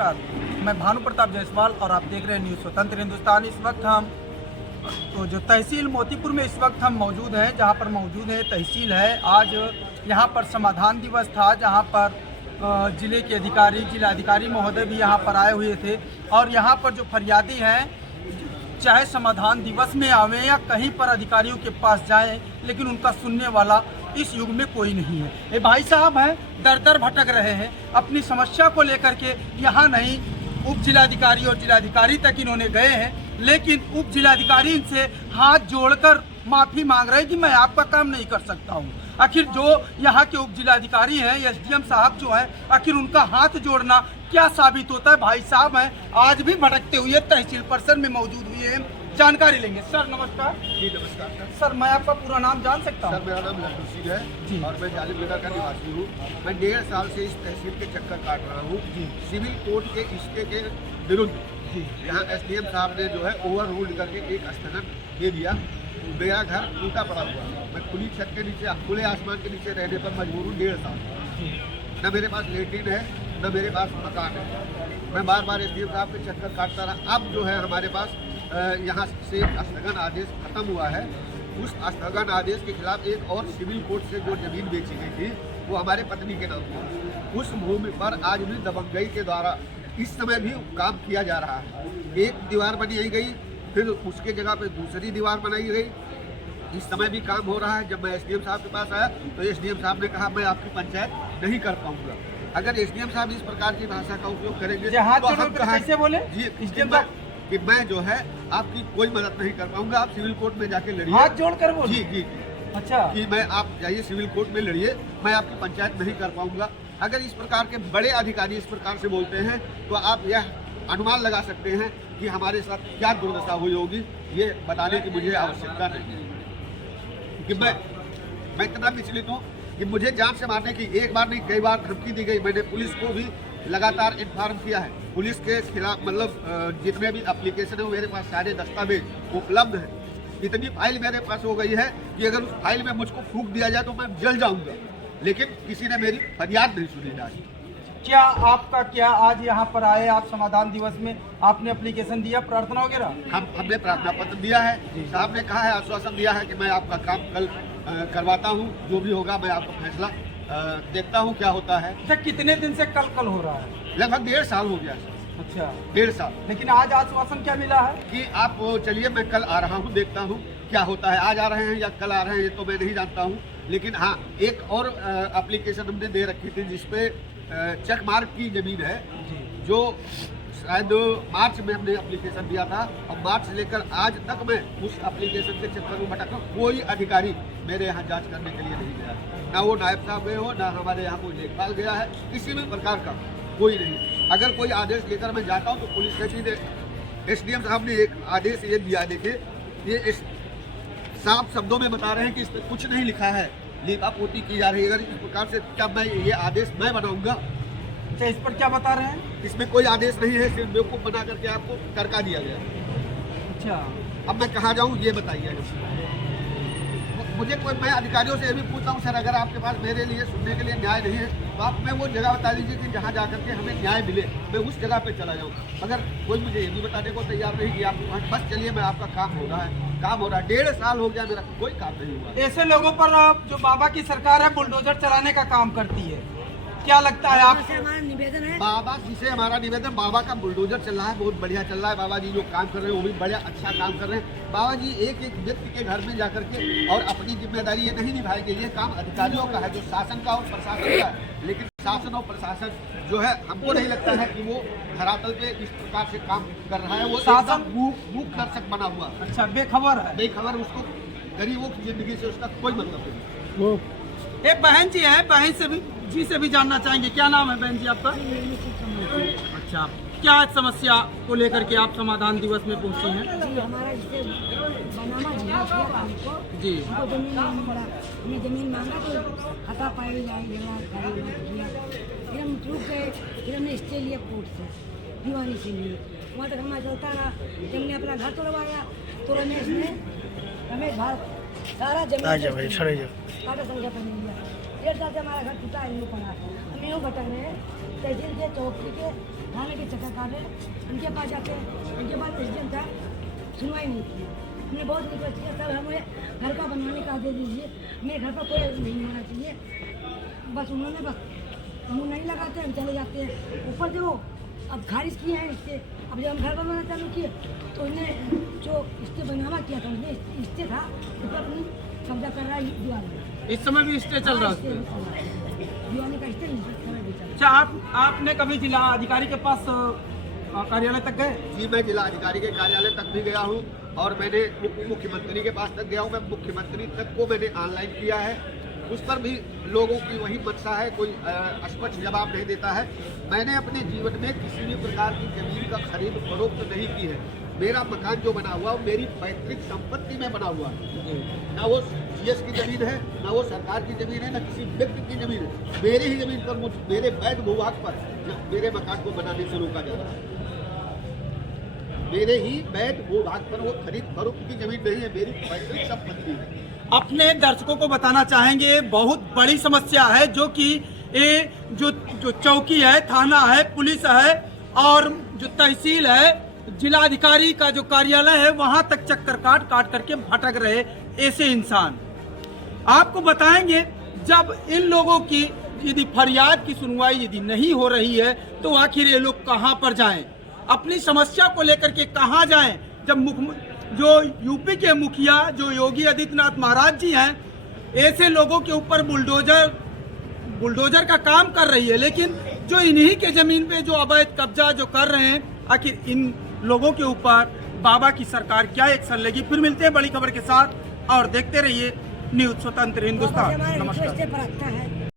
नमस्कार, मैं भानु प्रताप जायसवाल और आप देख रहे हैं न्यूज़ स्वतंत्र हिंदुस्तान। इस वक्त हम तो जो तहसील मोतीपुर में इस वक्त हम मौजूद हैं, जहां पर मौजूद है तहसील है। आज यहां पर समाधान दिवस था, जहां पर जिले के अधिकारी, जिलाधिकारी महोदय भी यहां पर आए हुए थे। और यहां पर जो फरियादी हैं, चाहे समाधान दिवस में आवें या कहीं पर अधिकारियों के पास जाएं, लेकिन उनका सुनने वाला इस युग में कोई नहीं है। ये भाई साहब हैं, दर दर भटक रहे हैं अपनी समस्या को लेकर के। यहाँ नहीं, उप जिलाधिकारी और जिलाधिकारी तक इन्होंने गए हैं, लेकिन उप जिलाधिकारी इनसे हाथ जोड़कर माफ़ी मांग रहे हैं कि मैं आपका काम नहीं कर सकता हूँ। आखिर जो यहाँ के उप जिलाधिकारी हैं, एसडीएम साहब जो हैं, आखिर उनका हाथ जोड़ना क्या साबित होता है? भाई साहब हैं, आज भी भटकते हुए तहसील परिसर में मौजूद हुए हैं, जानकारी लेंगे। सर नमस्कार। जी नमस्कार सर, मैं आपका पूरा नाम जान सकता हूँ? सर, मेरा नाम लड्डू सिंह है और मैं जालिमगढ़ का निवासी हूँ। मैं 1.5 साल से इस तहसील के चक्कर काट रहा हूँ सिविल कोर्ट के इश्के के विरुद्ध। यहाँ एसडीएम साहब ने जो है ओवर रूल्ड करके एक स्थगन दे दिया। मेरा घर टूटा पड़ा हुआ, मैं खुली छत के नीचे, खुले आसमान के नीचे रहने पर मजबूर हूँ 1.5 साल। न मेरे पास लेटरिन है, न मेरे पास मकान है। मैं बार बार एसडीएम साहब के चक्कर काटता रहा। अब जो है हमारे पास यहाँ से स्थगन आदेश खत्म हुआ है। उस स्थगन आदेश के खिलाफ एक और सिविल कोर्ट से जो जमीन बेची गई थी, वो हमारे पत्नी के नाम पर। उस भूमि पर आज भी दबंगई के द्वारा इस समय भी काम किया जा रहा है। एक दीवार बनाई गई, फिर उसके जगह पे दूसरी दीवार बनाई गई। इस समय भी काम हो रहा है। जब मैं एसडीएम साहब के पास आया तो एसडीएम साहब ने कहा मैं आपकी पंचायत नहीं कर पाऊंगा। अगर एसडीएम साहब इस प्रकार की भाषा का उपयोग करेंगे तो हम कैसे बोले? जी एसडीएम साहब कि मैं जो है आपकी कोई मदद नहीं कर पाऊंगा, आप सिविल कोर्ट में जाके लड़िए। हाथ जोड़कर बोले? जी जी। अच्छा, कि मैं आप जाइए सिविल कोर्ट में लड़िए, मैं आपकी पंचायत नहीं कर पाऊंगा। अगर इस प्रकार के बड़े अधिकारी इस प्रकार से बोलते हैं तो आप यह अनुमान लगा सकते हैं कि हमारे साथ क्या दुर्दशा हुई होगी। ये बताने की मुझे आवश्यकता नहीं है कि मैं इतना विचलित हूँ कि मुझे जान से मारने की एक बार नहीं कई बार धमकी दी गई। मैंने पुलिस को भी लगातार इन्फॉर्म किया है। पुलिस के खिलाफ मतलब जितने भी एप्लीकेशन है मेरे पास सारे दस्तावेज उपलब्ध हैं। इतनी फाइल मेरे पास हो गई है कि अगर उस फाइल में मुझको फूंक दिया जाए तो मैं जल जाऊंगा, लेकिन किसी ने मेरी फरियाद नहीं सुनी जाती। क्या आज यहाँ पर आए आप समाधान दिवस में, आपने एप्लीकेशन दिया, प्रार्थना वगैरह? हमने प्रार्थना पत्र दिया है। साहब ने कहा है, आश्वासन दिया है कि मैं आपका काम कल करवाता हूँ। जो भी होगा मैं आपका फैसला देखता हूँ क्या होता है। अच्छा, कितने दिन से कल हो रहा है? लगभग 1.5 साल हो गया सर। अच्छा, 1.5 साल। लेकिन आज आश्वासन क्या मिला है? कि आप चलिए मैं कल आ रहा हूँ, देखता हूँ क्या होता है। आज आ रहे हैं या कल आ रहे हैं ये तो मैं नहीं जानता हूँ, लेकिन हाँ एक और एप्लीकेशन हमने दे रखी थी जिसपे चेक मार्क की जमीन है, जो शायद मार्च में हमने एप्लीकेशन दिया था। और मार्च से लेकर आज तक मैं उस एप्लीकेशन के चक्कर में भटक रहा हूँ। कोई अधिकारी मेरे यहाँ जांच करने के लिए नहीं गया, ना वो नायब साहब गए हो, ना हमारे यहाँ कोई लेखपाल गया है, किसी भी प्रकार का कोई नहीं। अगर कोई आदेश लेकर मैं जाता हूँ तो पुलिस कहती है। एसडीएम साहब ने एक आदेश ये दिया, देखिए ये साफ शब्दों में बता रहे हैं कि इस पर कुछ नहीं लिखा है, लीपापोती की जा रही है। अगर इस प्रकार से क्या मैं ये आदेश मैं बनाऊंगा? अच्छा, इस पर क्या बता रहे हैं? इसमें कोई आदेश नहीं है, सिर्फ बेवकूफ़ बना करके आपको टरका दिया गया। अच्छा, अब मैं कहाँ जाऊँ ये बताइए मुझे। कोई मैं अधिकारियों से ये भी पूछता हूँ, सर अगर आपके पास मेरे लिए सुनने के लिए न्याय नहीं है तो आप मैं वो जगह बता दीजिए कि जहाँ जा करके हमें न्याय मिले, मैं उस जगह पे चला जाऊँ। अगर कोई मुझे ये भी बताने को तैयार नहीं कि आप बस चलिए मैं आपका काम हो रहा है। 1.5 साल हो गया, मेरा कोई काम नहीं हुआ। ऐसे लोगों पर जो बाबा की सरकार है बुलडोजर चलाने का काम करती है, क्या लगता है आपसे? हमारा निवेदन है बाबा जी से हमारा निवेदन, बाबा का बुलडोजर चल रहा है, बहुत बढ़िया चल रहा है। बाबा जी जो काम कर रहे हैं वो भी बड़ा अच्छा काम कर रहे हैं। बाबा जी एक एक व्यक्ति के घर में जाकर के और अपनी जिम्मेदारी ये नहीं निभाएंगे। ये काम अधिकारियों का है, जो शासन का और प्रशासन का है। लेकिन शासन और प्रशासन जो है, हमको नहीं लगता है कि वो धरातल पे इस प्रकार से काम कर रहा है। वो शासन मूक दर्शक बना हुआ। अच्छा, बेखबर है। बेखबर, उसको गरीबों की जिंदगी से उसका कोई मतलब नहीं। एक बहन जी है, बहन से भी जानना चाहेंगे। क्या नाम है बहन जी आपका? अच्छा, क्या समस्या को लेकर के आप समाधान दिवस में पहुंची हैं? जी, हमारा जिसे बनाना जिला किया था हमको, जी, हमको जमीन नहीं मिला। हमने जमीन मांगा तो हटा पाई किया। फिर हम चूक गए, फिर हमने स्टे लिया कोर्ट से, दीवानी से लिए। वहाँ तक हमारा चलता रहा। जब हमने अपना घर तोड़वाया तो रमेश भारत सारा जमीन काटा समझौता नहीं लिया। 1.5 साल से हमारा घर टूटा है, यूँ पड़ा। हम यूँ भटक रहे हैं, तहसील से चौकी के थाने के चक्कर काट रहे हैं, उनके पास जाते हैं, उनके पास एसडीएम था, सुनवाई नहीं की। हमने बहुत रिक्वेस्ट किया, सर हमें घर का बनवाने का दे दीजिए, मेरे घर पर कोई नहीं होना चाहिए। बस उन्होंने बस मुँह नहीं लगाते, हम चले जाते हैं। ऊपर जो अब खारिज किए हैं इससे, अब जब हम घर बनवाना चालू किए तो इन्हें जो इससे बनावा किया था, उसने इससे था ऊपर अपनी कब्जा कर रहा है दीवार में। इस समय भी स्टे चल रहा है। दीवार का स्टे समय भी चल रहा है। अच्छा, आपने कभी जिला अधिकारी के पास कार्यालय तक गए? जी, मैं जिला अधिकारी के कार्यालय तक भी गया हूँ और मैंने मुख्यमंत्री के पास तक गया हूँ। मैं मुख्यमंत्री तक को मैंने ऑनलाइन किया है, उस पर भी लोगों की वही मंशा है, कोई स्पष्ट जवाब नहीं देता है। मैंने अपने जीवन में किसी भी प्रकार की जमीन का खरीद फरोख्त नहीं की है। मेरा मकान जो बना हुआ वो मेरी पैतृक संपत्ति में बना हुआ है, ना वो सीएस की जमीन है, ना वो सरकार की जमीन है, ना किसी व्यक्ति की जमीन है। मेरे ही जमीन पर मेरे वैध भूभाग पर मेरे मकान को बनाने से रोका जा रहा है। मेरे ही वैध भूभाग पर वो खरीद फरोख्त की जमीन नहीं है, मेरी पैतृक संपत्ति है। अपने दर्शकों को बताना चाहेंगे, बहुत बड़ी समस्या है जो कि ये जो चौकी है, थाना है, पुलिस है और जो तहसील है, जिलाधिकारी का जो कार्यालय है, वहां तक चक्कर काट करके भटक रहे ऐसे इंसान। आपको बताएंगे, जब इन लोगों की यदि फरियाद की सुनवाई यदि नहीं हो रही है तो आखिर ये लोग कहां पर जाएं, अपनी समस्या को लेकर के कहां जाएं, जब जो यूपी के मुखिया जो योगी आदित्यनाथ महाराज जी हैं, ऐसे लोगों के ऊपर बुलडोजर का काम कर रही है, लेकिन जो इन्हीं के जमीन पे जो अवैध कब्जा जो कर रहे हैं, आखिर इन लोगों के ऊपर बाबा की सरकार क्या एक्शन लेगी। फिर मिलते हैं बड़ी खबर के साथ और देखते रहिए न्यूज़ स्वतंत्र हिंदुस्तान। नमस्कार।